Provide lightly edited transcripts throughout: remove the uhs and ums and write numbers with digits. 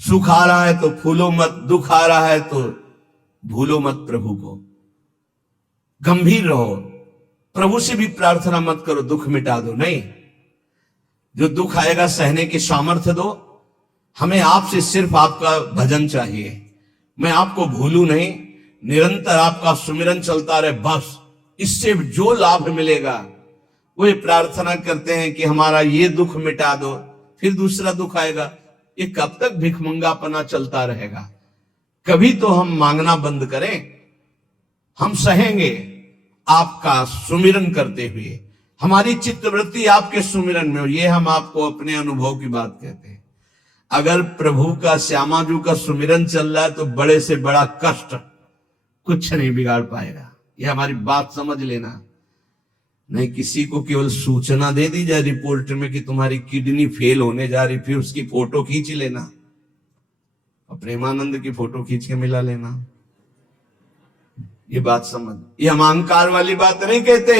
सुख आ रहा है तो फूलो मत, दुख आ रहा है तो भूलो मत प्रभु को। गंभीर रहो, प्रभु से भी प्रार्थना मत करो दुख मिटा दो, नहीं। जो दुख आएगा सहने की सामर्थ्य दो। हमें आपसे सिर्फ आपका भजन चाहिए, मैं आपको भूलू नहीं, निरंतर आपका सुमिरन चलता रहे, बस। इससे जो लाभ मिलेगा वो प्रार्थना करते हैं कि हमारा ये दुख मिटा दो, फिर दूसरा दुख आएगा। ये कब तक भिखमंगापना चलता रहेगा? कभी तो हम मांगना बंद करें। हम सहेंगे आपका सुमिरन करते हुए, हमारी चित्तवृत्ति आपके सुमिरन में हो। ये हम आपको अपने अनुभव की बात कहते हैं। अगर प्रभु का, श्यामाजू का सुमिरन चल रहा है तो बड़े से बड़ा कष्ट कुछ नहीं बिगाड़ पाएगा। ये हमारी बात समझ लेना। नहीं किसी को केवल सूचना दे दी जाए रिपोर्ट में कि तुम्हारी किडनी फेल होने जा रही, फिर उसकी फोटो खींच लेना और प्रेमानंद की फोटो खींच के मिला लेना। ये बात समझ, ये हम अहंकार वाली बात नहीं कहते।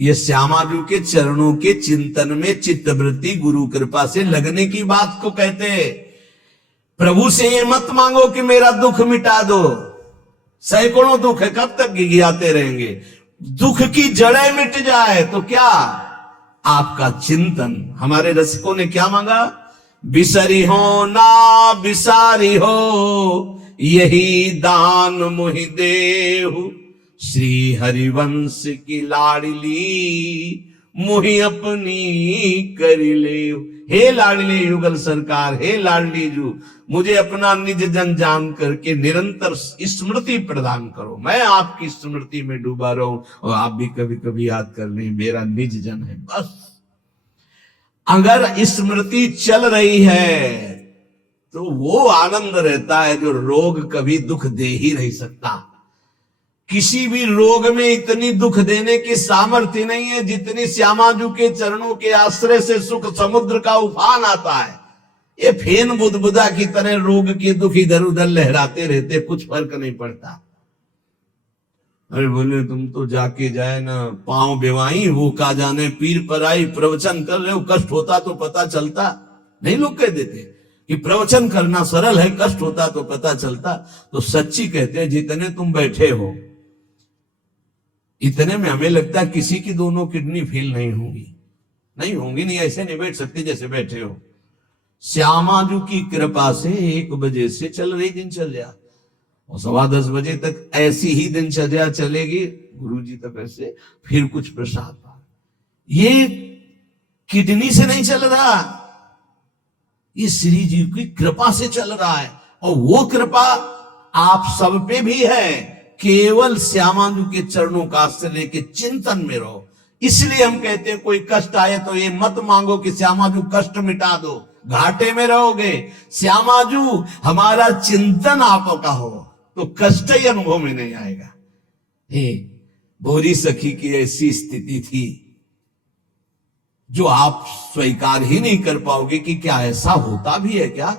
ये श्यामाजू के चरणों के चिंतन में चित्तवृत्ति गुरु कृपा से लगने की बात को कहते। प्रभु से ये मत मांगो कि मेरा दुख मिटा दो। सैकड़ों दुख है, कब तक गिघियाते रहेंगे? दुख की जड़ें मिट जाए तो क्या? आपका चिंतन। हमारे रसिकों ने क्या मांगा? बिसरी हो ना बिसारी हो, यही दान मुहि देहु, श्री हरिवंश की लाडली मुहि अपनी करी ले। हे लाडली युगल सरकार, हे लाडली जू, मुझे अपना निज जन जान करके निरंतर स्मृति प्रदान करो। मैं आपकी स्मृति में डूबा रहूं और आप भी कभी कभी याद कर लें मेरा निज जन है, बस। अगर स्मृति चल रही है तो वो आनंद रहता है जो रोग कभी दुख दे ही नहीं सकता। किसी भी रोग में इतनी दुख देने की सामर्थ्य नहीं है जितनी श्यामाजू के चरणों के आश्रय से सुख समुद्र का उफान आता है। ये फेन बुदबुदा की तरह रोग के दुख इधर उधर लहराते रहते, कुछ फर्क नहीं पड़ता। अरे बोले तुम तो जाके जाए ना पांव बेवाई, वो का जाने पीर पर आई, प्रवचन कर रहे हो, कष्ट होता तो पता चलता। नहीं लोग कह देते कि प्रवचन करना सरल है, कष्ट होता तो पता चलता। तो सच्ची कहते हैं जितने तुम बैठे हो इतने में हमें लगता है किसी की दोनों किडनी फेल नहीं होंगी। नहीं होंगी, नहीं ऐसे नहीं बैठ सकते जैसे बैठे हो। श्यामाजू की कृपा से 1 बजे से चल रही दिनचर्या और 10:15 बजे तक ऐसी ही दिनचर्या चलेगी, गुरुजी तक ऐसे, फिर कुछ प्रसाद पा। ये किडनी से नहीं चल रहा, ये श्री जी की कृपा से चल रहा है। और वो कृपा आप सब पे भी है। केवल श्यामाजू के चरणों का आश्रय लेके चिंतन में रहो। इसलिए हम कहते हैं कोई कष्ट आए तो ये मत मांगो कि श्यामाजू कष्ट मिटा दो, घाटे में रहोगे। श्यामाजू हमारा चिंतन आपका हो तो कष्ट ही अनुभव में नहीं आएगा। भोरी सखी की ऐसी स्थिति थी जो आप स्वीकार ही नहीं कर पाओगे कि क्या ऐसा होता भी है क्या।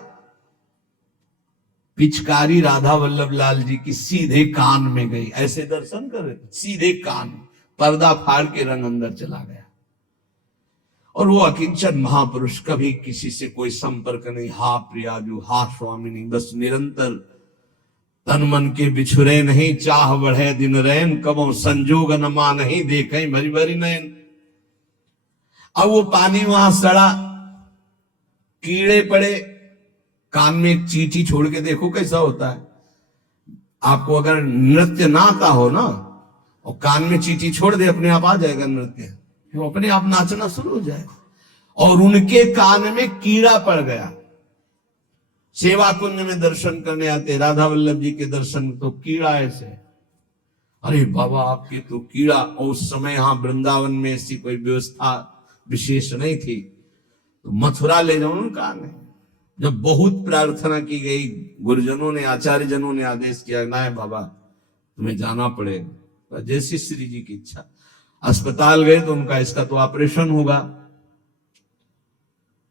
पिचकारी राधा वल्लभ लाल जी की सीधे कान में गई, ऐसे दर्शन कर रहे, सीधे कान, पर्दा फाड़ के रंग अंदर चला गया। और वो अकिंचन महापुरुष, कभी किसी से कोई संपर्क नहीं, हा प्रियाजू, हा स्वामिनी, बस निरंतर तन मन के बिछुरे नहीं, चाह बढ़े दिन रैन, कबो संजोग न मा नहीं, देखे भरी भरी नैन। अब वो पानी वहां सड़ा, कीड़े पड़े, कान में एक चींटी छोड़ के देखो कैसा होता है। आपको अगर नृत्य ना आता हो ना और कान में चींटी छोड़ दे, अपने आप आ जाएगा नृत्य, वो अपने आप नाचना शुरू हो जाएगा। और उनके कान में कीड़ा पड़ गया। सेवा कुंज में दर्शन करने आते राधा वल्लभ जी के दर्शन, तो कीड़ा ऐसे, अरे बाबा आपके तो कीड़ा। और उस समय यहां वृंदावन में ऐसी कोई व्यवस्था विशेष नहीं थी, तो मथुरा ले जाओ उनका। जब बहुत प्रार्थना की गई, गुरुजनों ने, आचार्य जनों ने आदेश किया, ना बाबा तुम्हें जाना पड़ेगा, जैसी श्री जी की इच्छा। अस्पताल गए तो उनका इसका तो ऑपरेशन होगा,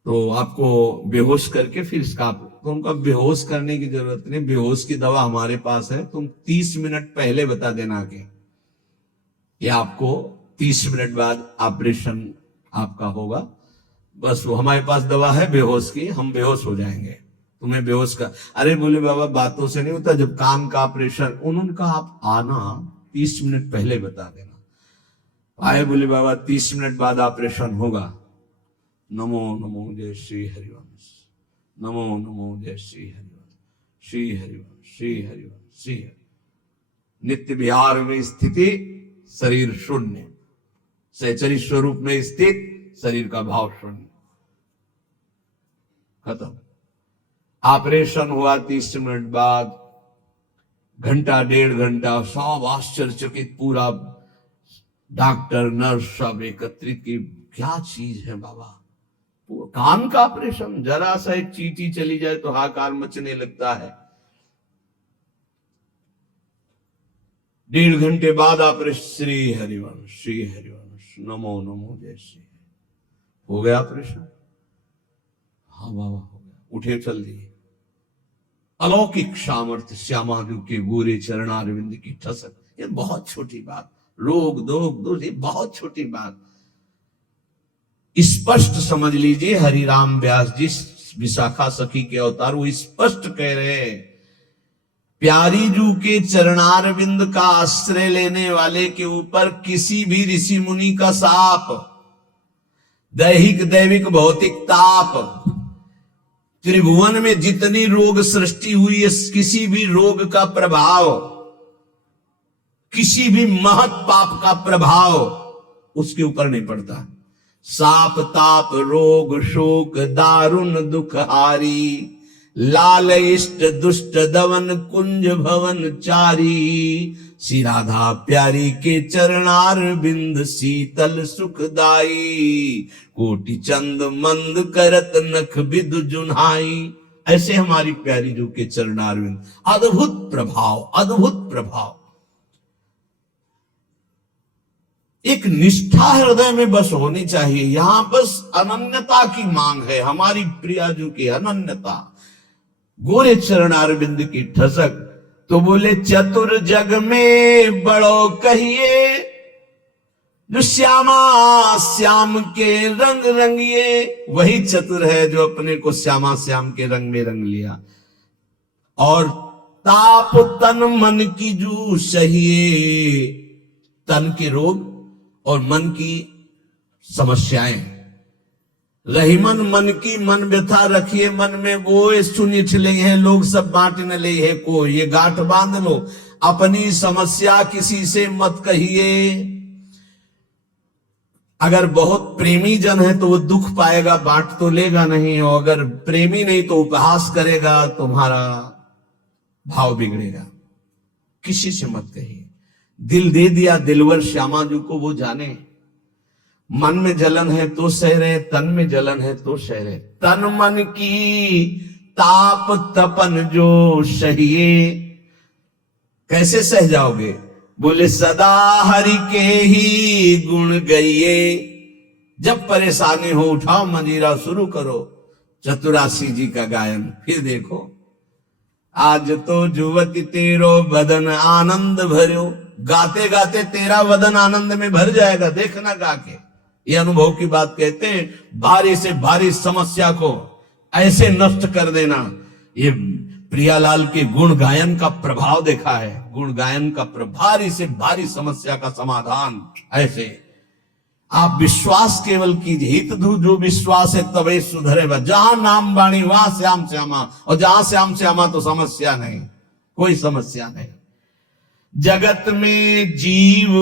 तो आपको बेहोश करके फिर इसका, तो उनका बेहोश करने की जरूरत नहीं, बेहोश की दवा हमारे पास है, तुम 30 मिनट पहले बता देना कि आपको 30 मिनट बाद ऑपरेशन आपका होगा। बस वो हमारे पास दवा है बेहोश की, हम बेहोश हो जाएंगे, तुम्हें बेहोश का। अरे बोले बाबा बातों से नहीं होता, जब कान का ऑपरेशन, उन्होंने कहा आप आना 30 मिनट पहले बता देना। आए, बोले बाबा 30 मिनट बाद ऑपरेशन होगा। नमो नमो जय श्री हरिवंश, नमो नमो जय श्री हरिवंश, श्री हरिवंश, श्री हरिवंश, श्री हरि। नित्य विहार में स्थिति, शरीर शून्य, सहचरी स्वरूप में स्थित, शरीर का भाव शून्य, खत्म। ऑपरेशन हुआ 30 मिनट बाद, घंटा 1.5 घंटा सब आश्चर्यचकित, पूरा डॉक्टर नर्स सब एकत्रित की, क्या चीज है बाबा, कान का ऑपरेशन, जरा सा एक चींटी चली जाए तो हाहाकार मचने लगता है। 1.5 घंटे बाद ऑपरेशन, श्री हरिवंश, श्री हरिवंश, नमो नमो जय श्री, हो गया ऑपरेशन। हाँ बाबा हो गया, उठे चल दिए। अलौकिक सामर्थ्य, श्यामाजू के गोरे चरणारविंद की ठसक, ये बहुत छोटी बात, रोग दोग दोष, ये बहुत छोटी बात। स्पष्ट समझ लीजिए, हरिराम व्यास जी विशाखा सखी के अवतार, वो स्पष्ट कह रहे हैं, प्यारी जू के चरणारविंद का आश्रय लेने वाले के ऊपर किसी भी ऋषि मुनि का शाप, दैहिक दैविक भौतिक ताप, त्रिभुवन में जितनी रोग सृष्टि हुई है, किसी भी रोग का प्रभाव, किसी भी महत पाप का प्रभाव उसके ऊपर नहीं पड़ता। साप ताप रोग शोक दारुण दुख हारी, लाल इष्ट दुष्ट दवन कुंज भवन चारी, श्री राधा प्यारी के चरणार बिंद शीतल सुखदाई, कोटि चंद मंद करत नख बिदु जुन्हाई। ऐसे हमारी प्यारी जो के चरणार बिंद, अद्भुत प्रभाव, अद्भुत प्रभाव। एक निष्ठा हृदय में बस होनी चाहिए, यहां बस अनन्यता की मांग है, हमारी प्रियाजू की अनन्यता, गोरे चरणारविंद की ठसक। तो बोले चतुर जग में बड़ो कहिए, जो श्यामा श्याम के रंग रंगिए, वही चतुर है जो अपने को श्यामा श्याम के रंग में रंग लिया। और ताप तन मन की जू सहिए, तन के रोग और मन की समस्याएं, रहीमन मन की मन व्यथा रखिए मन में, वो सुनिठ ले हैं लोग सब बांट न ले है को, ये गांठ बांध लो, अपनी समस्या किसी से मत कहिए। अगर बहुत प्रेमी जन है तो वो दुख पाएगा, बांट तो लेगा नहीं, और अगर प्रेमी नहीं तो उपहास करेगा, तुम्हारा भाव बिगड़ेगा। किसी से मत कहिए। दिल दे दिया दिलवर श्यामाजू को, वो जाने। मन में जलन है तो सह रहे, तन में जलन है तो सह रहे, तन मन की ताप तपन जो सहिए। कैसे सह जाओगे? बोले सदा हरि के ही गुण गाइए। जब परेशानी हो उठाओ मंजीरा, शुरू करो चतुरासी जी का गायन। फिर देखो, आज तो जुवती तेरो बदन आनंद भरो, गाते गाते तेरा बदन आनंद में भर जाएगा, देखना गा के। ये अनुभव की बात कहते हैं, भारी से भारी समस्या को ऐसे नष्ट कर देना। ये प्रियालाल के गुण गायन का प्रभाव देखा है, गुण गायन का भारी से भारी समस्या का समाधान ऐसे। आप विश्वास केवल कीजिए, हित धू जो विश्वास है तबे सुधरेगा। जहां नाम बाणी वहां श्याम श्यामा, और जहां श्याम श्यामा तो समस्या नहीं, कोई समस्या नहीं। जगत में जीव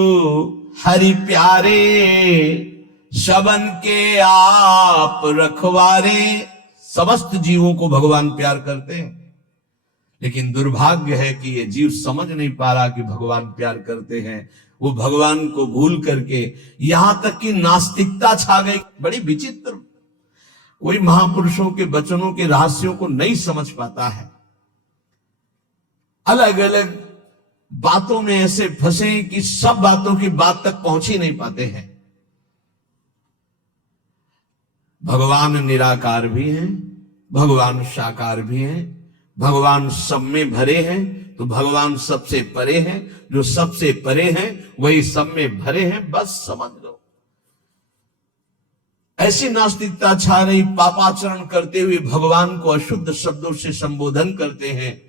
हरि प्यारे, सबन के आप रखवारे। समस्त जीवों को भगवान प्यार करते हैं, लेकिन दुर्भाग्य है कि ये जीव समझ नहीं पा रहा कि भगवान प्यार करते हैं। वो भगवान को भूल करके यहां तक कि नास्तिकता छा गई। बड़ी विचित्र, कोई महापुरुषों के वचनों के रहस्यों को नहीं समझ पाता है। अलग अलग बातों में ऐसे फंसे कि सब बातों की बात तक पहुंच ही नहीं पाते हैं। भगवान निराकार भी हैं, भगवान साकार भी हैं, भगवान सब में भरे हैं, तो भगवान सबसे परे हैं। जो सबसे परे हैं वही सब में भरे हैं, बस समझ लो। ऐसी नास्तिकता छा रही, पापाचरण करते हुए भगवान को अशुद्ध शब्दों से संबोधन करते हैं,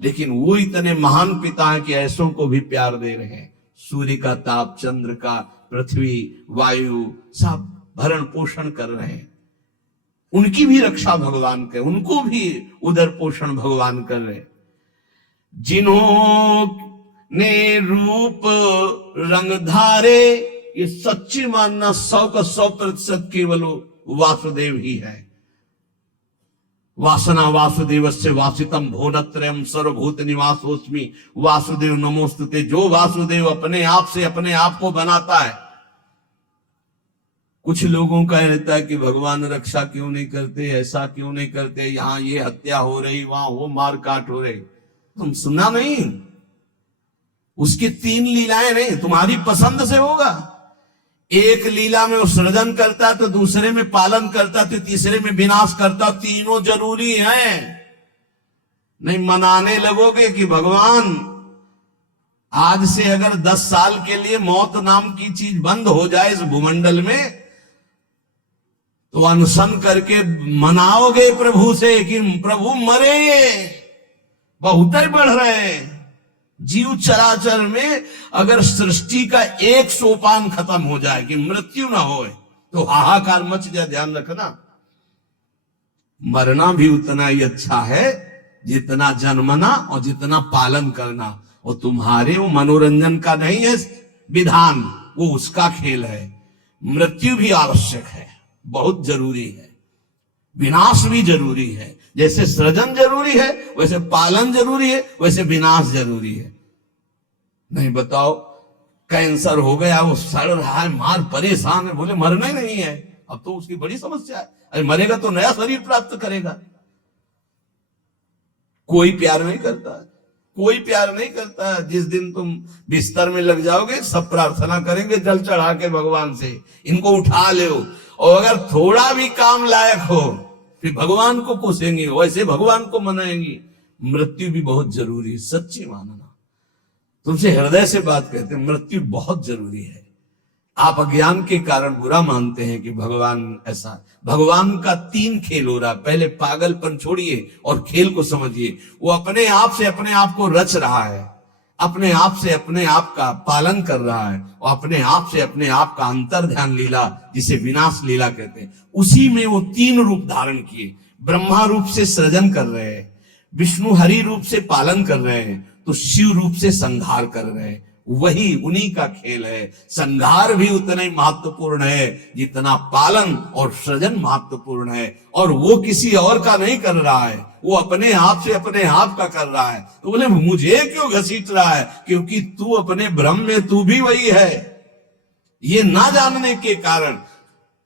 लेकिन वो इतने महान पिता हैं कि ऐसों को भी प्यार दे रहे हैं। सूर्य का ताप, चंद्र का, पृथ्वी, वायु, सब भरण पोषण कर रहे हैं। उनकी भी रक्षा भगवान करे, उनको भी उदर पोषण भगवान कर रहे। जिन्होंने रूप रंग धारे, ये सच्ची मानना 100 का 100% केवल वासुदेव ही है। वासना वासुदेवस्य वासितम भुवनत्रयम् सर्वभूत निवासोस्मि वासुदेव नमोस्तुते। जो वासुदेव अपने आप से अपने आप को बनाता है। कुछ लोगों का रहता है कि भगवान रक्षा क्यों नहीं करते, ऐसा क्यों नहीं करते, यहां ये हत्या हो रही, वहां वो मार काट हो रही। तुम सुना नहीं, उसकी 3 लीलाएं नहीं, तुम्हारी पसंद से होगा। एक लीला में वो सृजन करता, तो दूसरे में पालन करता, तो तीसरे में विनाश करता। तीनों जरूरी हैं। नहीं मनाने लगोगे कि भगवान आज से अगर 10 साल के लिए मौत नाम की चीज बंद हो जाए इस भूमंडल में, तो अनशन करके मनाओगे प्रभु से कि प्रभु मरे, बहुत ही बढ़ रहे हैं। जीव चराचर में अगर सृष्टि का एक सोपान खत्म हो जाए कि मृत्यु ना हो, तो हाहाकार मच जाए। ध्यान रखना, मरना भी उतना ही अच्छा है जितना जन्मना और जितना पालन करना। और तुम्हारे वो मनोरंजन का नहीं है विधान, वो उसका खेल है। मृत्यु भी आवश्यक है, बहुत जरूरी है। विनाश भी जरूरी है। जैसे सृजन जरूरी है, वैसे पालन जरूरी है, वैसे विनाश जरूरी है। नहीं बताओ, कैंसर हो गया, वो सड़ रहा है, मार परेशान है, बोले मरना ही नहीं है। अब तो उसकी बड़ी समस्या है। अरे मरेगा तो नया शरीर प्राप्त करेगा। कोई प्यार नहीं करता, कोई प्यार नहीं करता। जिस दिन तुम बिस्तर में लग जाओगे, सब प्रार्थना करेंगे जल चढ़ा के भगवान से, इनको उठा ले। और अगर थोड़ा भी काम लायक हो, फिर भगवान को कोसेंगे, वैसे भगवान को मनाएंगे। मृत्यु भी बहुत जरूरी है, सच्ची मानना। तुमसे हृदय से बात कहते हैं, मृत्यु बहुत जरूरी है। आप अज्ञान के कारण बुरा मानते हैं कि भगवान ऐसा। भगवान का 3 खेल हो रहा है। पहले पागलपन छोड़िए और खेल को समझिए। वो अपने आप से अपने आप को रच रहा है, अपने आप से अपने आप का पालन कर रहा है, और अपने आप से अपने आप का अंतर ध्यान लीला, जिसे विनाश लीला कहते हैं, उसी में वो 3 रूप धारण किए। ब्रह्मा रूप से सृजन कर रहे हैं, विष्णु हरि रूप से पालन कर रहे हैं, तो शिव रूप से संहार कर रहे हैं। वही उन्हीं का खेल है। संहार भी उतना ही महत्वपूर्ण है जितना पालन और सृजन महत्वपूर्ण है। और वो किसी और का नहीं कर रहा है, वो अपने आप से अपने आप का कर रहा है। तो बोले मुझे क्यों घसीट रहा है? क्योंकि तू अपने ब्रह्म में तू भी वही है। ये ना जानने के कारण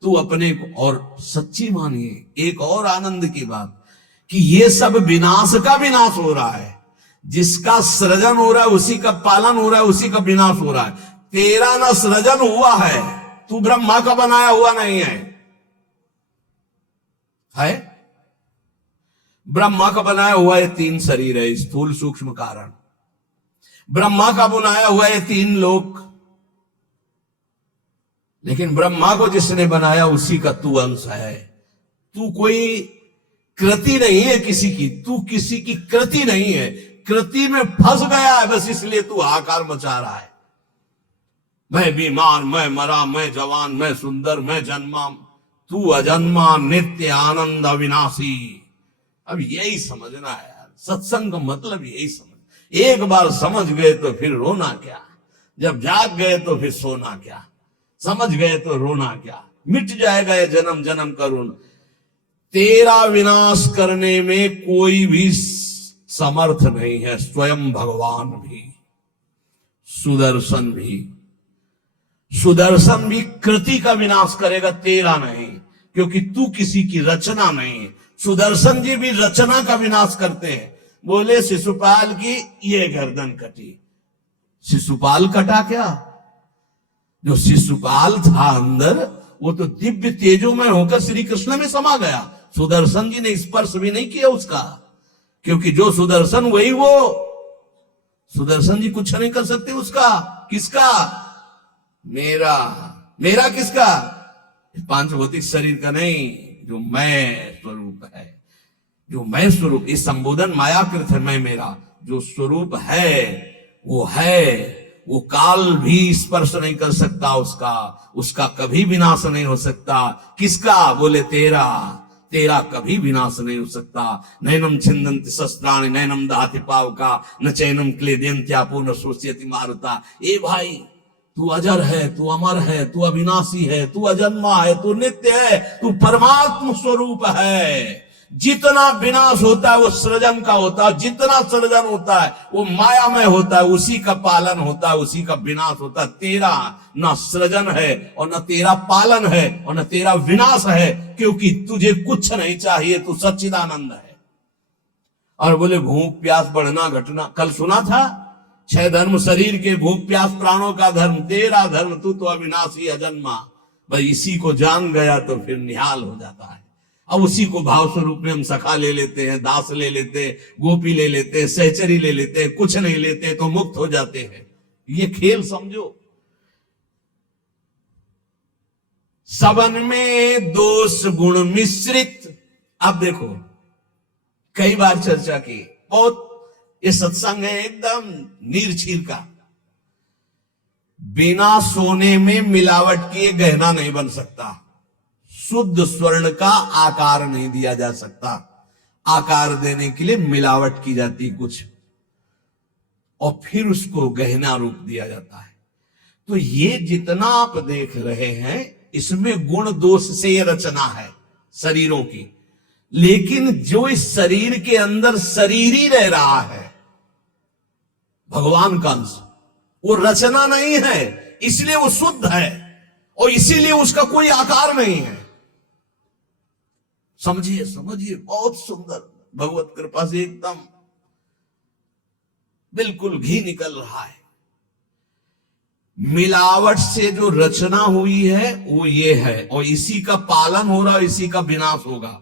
तू अपने को, और सच्ची मानिए एक और आनंद की बात, कि ये सब विनाश का विनाश हो रहा है। जिसका सृजन हो रहा है उसी का पालन हो रहा है, उसी का विनाश हो रहा है। तेरा ना सृजन हुआ है, तू ब्रह्मा का बनाया हुआ नहीं है। ब्रह्मा का बनाया हुआ है 3 शरीर है, स्थूल सूक्ष्म कारण। ब्रह्मा का बनाया हुआ है 3 लोक। लेकिन ब्रह्मा को जिसने बनाया उसी का तू अंश है। तू कोई कृति नहीं है किसी की, तू किसी की कृति नहीं है। कृति में फंस गया है बस, इसलिए तू हाहाकार मचा रहा है। मैं बीमार, मैं मरा, मैं जवान, मैं सुंदर, मैं जन्मा। तू अजन्मा, नित्य आनंद अविनाशी। अब यही समझना है यार, सत्संग का मतलब यही समझ। एक बार समझ गए तो फिर रोना क्या, जब जाग गए तो फिर सोना क्या, समझ गए तो रोना क्या, मिट जाएगा ये जन्म जन्म का रोना। तेरा विनाश करने में कोई भी समर्थ नहीं है, स्वयं भगवान भी, सुदर्शन भी। सुदर्शन भी कृति का विनाश करेगा, तेरा नहीं, क्योंकि तू किसी की रचना नहीं है। सुदर्शन जी भी रचना का विनाश करते हैं। बोले शिशुपाल की ये गर्दन कटी, शिशुपाल कटा क्या? जो शिशुपाल था अंदर, वो तो दिव्य तेजो में होकर श्री कृष्ण में समा गया। सुदर्शन जी ने स्पर्श भी नहीं किया उसका, क्योंकि जो सुदर्शन वही वो। सुदर्शन जी कुछ नहीं कर सकते उसका। किसका? मेरा। मेरा किसका? पांच भौतिक शरीर का नहीं, जो मैं स्वरूप है, जो मैं स्वरूप, इस संबोधन मायाकृत है मैं मेरा, जो स्वरूप है, वो काल भी स्पर्श नहीं कर सकता उसका कभी विनाश नहीं हो सकता। किसका? बोले तेरा कभी विनाश नहीं हो सकता। नैनम छिन्दन्ति शस्त्राणि नैनम दहति पावका न चैनम क्लेदयन्त्यापो न शोष्यति मारुता। ए भाई, तू अजर है, तू अमर है, तू अविनाशी है, तू अजन्मा है, तू नित्य है, तू परमात्म स्वरूप है। जितना विनाश होता है वो सृजन का होता है, जितना सृजन होता है वो माया में होता है, उसी का पालन होता है, उसी का विनाश होता है। तेरा न सृजन है और न तेरा पालन है और न तेरा विनाश है, क्योंकि तुझे कुछ नहीं चाहिए, तू सच्चिदानंद है। और बोले भूख प्यास बढ़ना घटना, कल सुना था 6 धर्म शरीर के, भूख प्यास प्राणों का धर्म, तेरा धर्म तू तो अविनाशी अजन्मा। भाई इसी को जान गया तो फिर निहाल हो जाता है। अब उसी को भाव स्वरूप में हम सखा ले लेते हैं, दास ले लेते हैं, गोपी ले लेते हैं, सहचरी ले लेते हैं, कुछ नहीं लेते तो मुक्त हो जाते हैं। ये खेल समझो। सबन में दोष गुण मिश्रित। अब देखो, कई बार चर्चा की, बहुत ये सत्संग है एकदम नीरछीर का। बिना सोने में मिलावट किए गहना नहीं बन सकता, शुद्ध स्वर्ण का आकार नहीं दिया जा सकता, आकार देने के लिए मिलावट की जाती कुछ, और फिर उसको गहना रूप दिया जाता है। तो ये जितना आप देख रहे हैं इसमें गुण दोष से ये रचना है शरीरों की, लेकिन जो इस शरीर के अंदर शरीर ही रह रहा है, भगवान का अंश, वो रचना नहीं है, इसलिए वो शुद्ध है और इसीलिए उसका कोई आकार नहीं है। समझिए समझिए, बहुत सुंदर, भगवत कृपा से एकदम बिल्कुल घी निकल रहा है। मिलावट से जो रचना हुई है वो ये है, और इसी का पालन हो रहा है, इसी का विनाश होगा।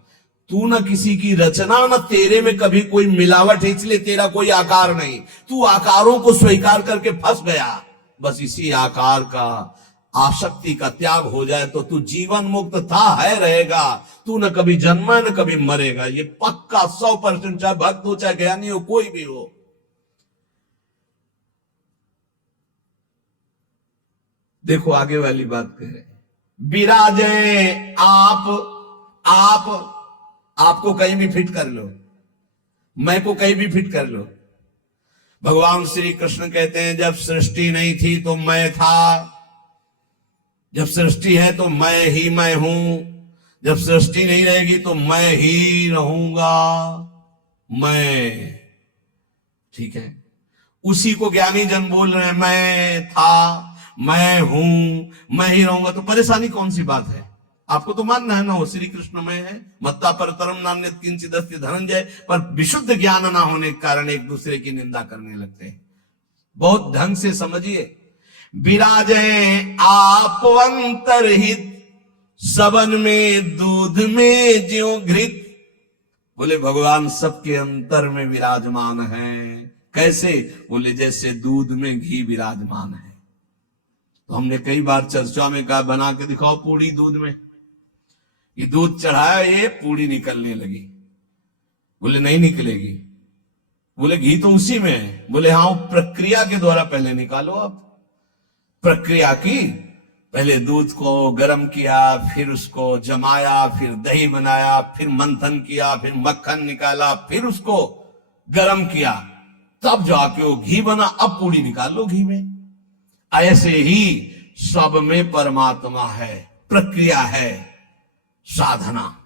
तू न किसी की रचना, न तेरे में कभी कोई मिलावट है, इसलिए तेरा कोई आकार नहीं। तू आकारों को स्वीकार करके फंस गया, बस इसी आकार का आसक्ति का त्याग हो जाए तो तू जीवन मुक्त था है रहेगा। तू न कभी जन्मा न कभी मरेगा, ये पक्का 100%, चाहे भक्त हो चाहे ज्ञानी हो, कोई भी हो। देखो आगे वाली बात कह, विराजे आपको कहीं भी फिट कर लो, मैं को कहीं भी फिट कर लो। भगवान श्री कृष्ण कहते हैं जब सृष्टि नहीं थी तो मैं था, जब सृष्टि है तो मैं ही मैं हूं, जब सृष्टि नहीं रहेगी तो मैं ही रहूंगा। मैं, ठीक है, उसी को ज्ञानी जन बोल रहे हैं, मैं था, मैं हूं, मैं ही रहूंगा। तो परेशानी कौन सी बात है? आपको तो मानना है ना वो श्री कृष्ण में है, मत्ता परतरम नान्यत् किंचिदस्ति धनंजय। पर विशुद्ध ज्ञान ना होने के कारण एक दूसरे की निंदा करने लगते हैं। बहुत ढंग से समझिए। विराजे आप अंतरहित, सबन में दूध में ज्यों घृत। बोले भगवान सबके अंतर में विराजमान है। कैसे? बोले जैसे दूध में घी विराजमान है। तो हमने कई बार चर्चा में कहा बना के दिखाओ पूड़ी दूध में, ये दूध चढ़ाया, ये पूड़ी निकलने लगी। बोले नहीं निकलेगी। बोले घी तो उसी में है। बोले हाँ, वो प्रक्रिया के द्वारा पहले निकालो। आप प्रक्रिया की, पहले दूध को गर्म किया, फिर उसको जमाया, फिर दही बनाया, फिर मंथन किया, फिर मक्खन निकाला, फिर उसको गर्म किया, तब जाके वो घी बना। अब पूड़ी निकाल लो घी में। ऐसे ही सब में परमात्मा है, प्रक्रिया है, साधना।